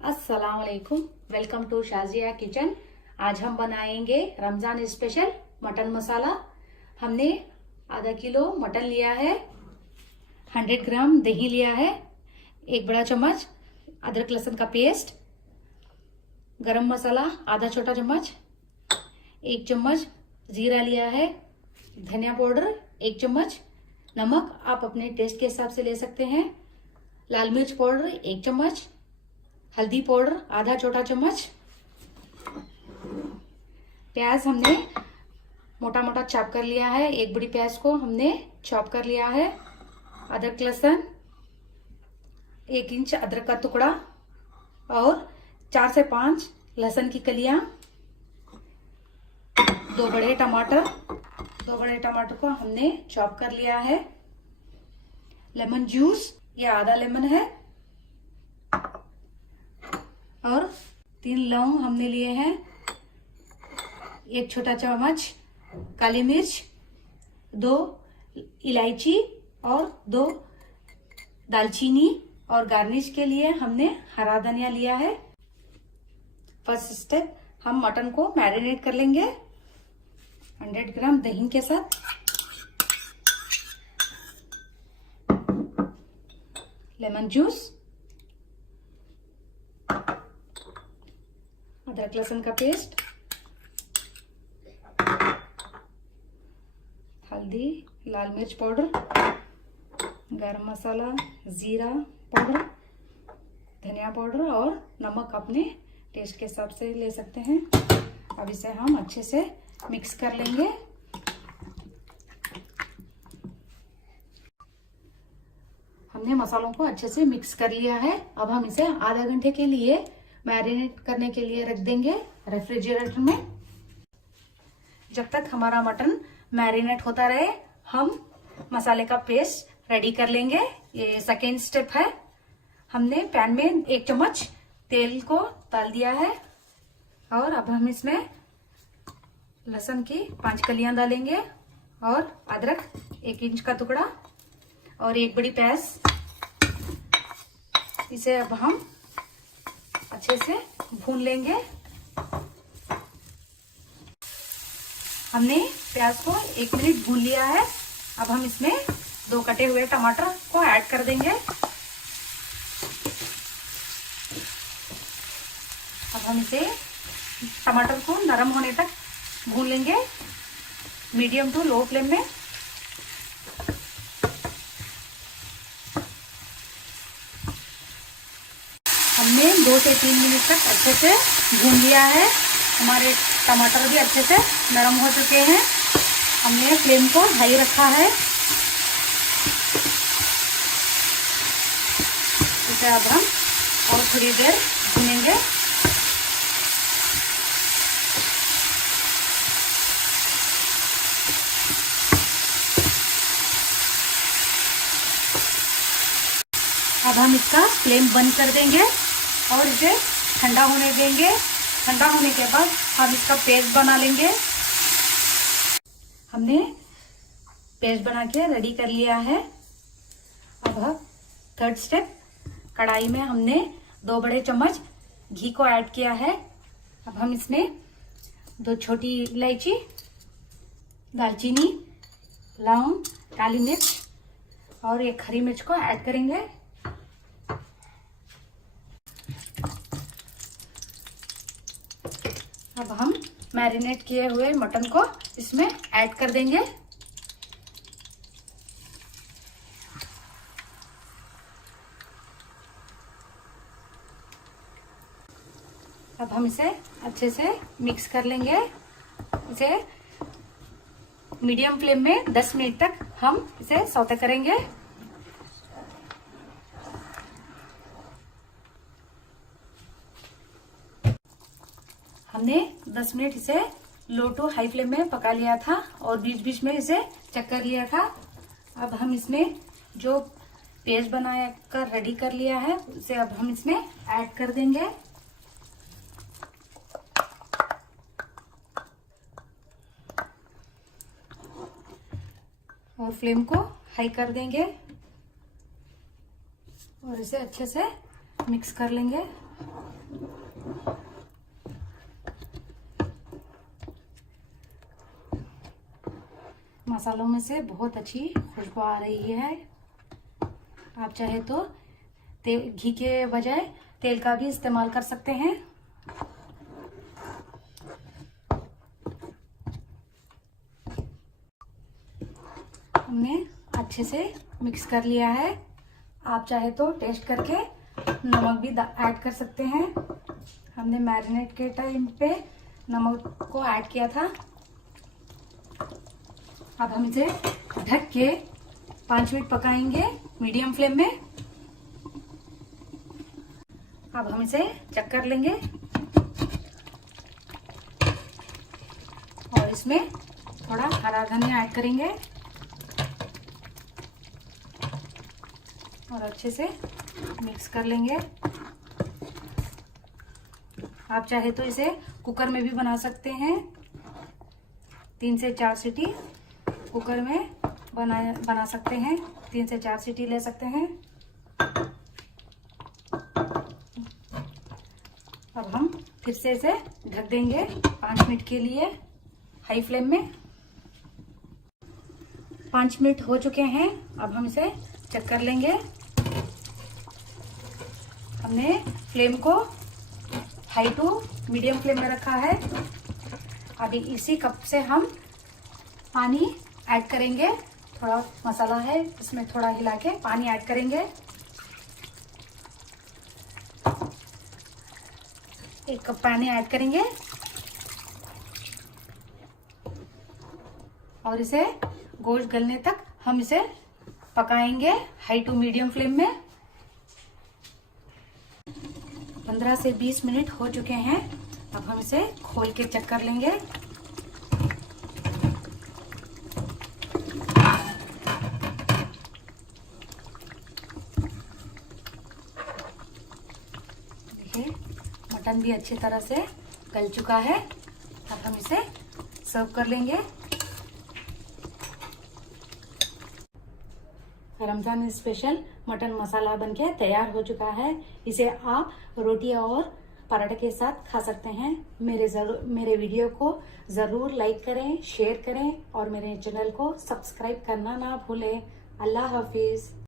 अस्सलाम वालेकुम। Welcome to Shazia kitchen. आज हम बनाएंगे रमजान स्पेशल मटन मसाला। हमने आधा किलो मटन लिया है, 100 ग्राम दही लिया है, एक बड़ा चम्मच अदरक लहसुन का पेस्ट, गरम मसाला आधा छोटा चम्मच, 1 चम्मच जीरा लिया है, धनिया पाउडर 1 चम्मच, नमक आप अपने टेस्ट के हिसाब से ले सकते हैं, लाल मिर्च पाउडर 1 चम्मच, हल्दी पाउडर आधा छोटा चम्मच। प्याज हमने मोटा मोटा चॉप कर लिया है, एक बड़ी प्याज को हमने चॉप कर लिया है। अदरक लहसुन 1 इंच अदरक का टुकड़ा और 4 से 5 लहसुन की कलियां, 2 बड़े टमाटर को हमने चॉप कर लिया है। लेमन जूस, ये आधा लेमन है, और 3 लौंग हमने लिए हैं, 1 छोटा चम्मच काली मिर्च, 2 इलायची और 2 दालचीनी, और गार्निश के लिए हमने हरा धनिया लिया है। फर्स्ट स्टेप, हम मटन को मैरिनेट कर लेंगे 100 ग्राम दही के साथ। लेमन जूस, अदरक लहसुन का पेस्ट, हल्दी, लाल मिर्च पाउडर, गरम मसाला, जीरा पाउडर, धनिया पाउडर और नमक अपने टेस्ट के हिसाब से ले सकते हैं। अब इसे हम अच्छे से मिक्स कर लेंगे। हमने मसालों को अच्छे से मिक्स कर लिया है। अब हम इसे आधा घंटे के लिए मैरिनेट करने के लिए रख देंगे रेफ्रिजरेटर में। जब तक हमारा मटन मैरिनेट होता रहे, हम मसाले का पेस्ट रेडी कर लेंगे। ये सेकेंड स्टेप है। हमने पैन में 1 चम्मच तेल को डाल दिया है, और अब हम इसमें लहसुन की 5 कलियां डालेंगे, और अदरक 1 इंच का टुकड़ा और 1 बड़ी प्याज। इसे अब हम अच्छे से भून लेंगे। हमने प्याज को 1 मिनट भून लिया है। अब हम इसमें 2 कटे हुए टमाटर को ऐड कर देंगे। अब हम इसे टमाटर को नरम होने तक भून लेंगे, मीडियम टू लो फ्लेम में। हमने 2 से 3 मिनट तक अच्छे से भून लिया है। हमारे टमाटर भी अच्छे से नरम हो चुके हैं। हमने फ्लेम को हाई रखा है। इसे अब हम और थोड़ी देर भूनेंगे। अब हम इसका फ्लेम बंद कर देंगे और इसे ठंडा होने देंगे। ठंडा होने के बाद हम इसका पेस्ट बना लेंगे। हमने पेस्ट बना के रेडी कर लिया है। अब थर्ड स्टेप, कढ़ाई में हमने 2 बड़े चम्मच घी को ऐड किया है। अब हम इसमें 2 छोटी इलायची, दालचीनी, लौंग, काली मिर्च और 1 हरी मिर्च को ऐड करेंगे। अब हम मैरिनेट किए हुए मटन को इसमें ऐड कर देंगे। अब हम इसे अच्छे से मिक्स कर लेंगे। इसे मीडियम फ्लेम में 10 मिनट तक हम इसे सौते करेंगे। हमने 10 मिनट इसे लो टू हाई फ्लेम में पका लिया था और बीच बीच में इसे चेक कर लिया था। अब हम इसमें जो पेस्ट बनाया कर रेडी कर लिया है, उसे अब हम इसमें ऐड कर देंगे। और फ्लेम को हाई कर देंगे और इसे अच्छे से मिक्स कर लेंगे। मसालों में से बहुत अच्छी खुशबू आ रही है। आप चाहे तो तेल, घी के बजाय तेल का भी इस्तेमाल कर सकते हैं। हमने अच्छे से मिक्स कर लिया है। आप चाहे तो टेस्ट करके नमक भी ऐड कर सकते हैं। हमने मैरिनेट के टाइम पे नमक को ऐड किया था। अब हम इसे ढक के 5 मिनट पकाएंगे मीडियम फ्लेम में। अब हम इसे चेक कर लेंगे और इसमें थोड़ा हरा धनिया ऐड करेंगे और अच्छे से मिक्स कर लेंगे। आप चाहे तो इसे कुकर में भी बना सकते हैं। 3 से 4 सीटी कुकर में बना सकते हैं। 3 से 4 सीटी ले सकते हैं। अब हम फिर से इसे ढक देंगे 5 मिनट के लिए हाई फ्लेम में। 5 मिनट हो चुके हैं। अब हम इसे चेक कर लेंगे। हमने फ्लेम को हाई टू मीडियम फ्लेम में रखा है। अभी इसी कप से हम पानी ऐड करेंगे। थोड़ा मसाला है, इसमें थोड़ा हिला के पानी ऐड करेंगे। 1 कप पानी ऐड करेंगे और इसे गोश्त गलने तक हम इसे पकाएंगे हाई टू मीडियम फ्लेम में। 15 से 20 मिनट हो चुके हैं। अब हम इसे खोल के चेक कर लेंगे। देखिए मटन भी अच्छी तरह से गल चुका है। अब हम इसे सर्व कर लेंगे। रमजान स्पेशल मटन मसाला बनके तैयार हो चुका है। इसे आप रोटी और पराठे के साथ खा सकते हैं। मेरे वीडियो को जरूर लाइक करें, शेयर करें और मेरे चैनल को सब्सक्राइब करना ना भूलें। अल्लाह हाफिज।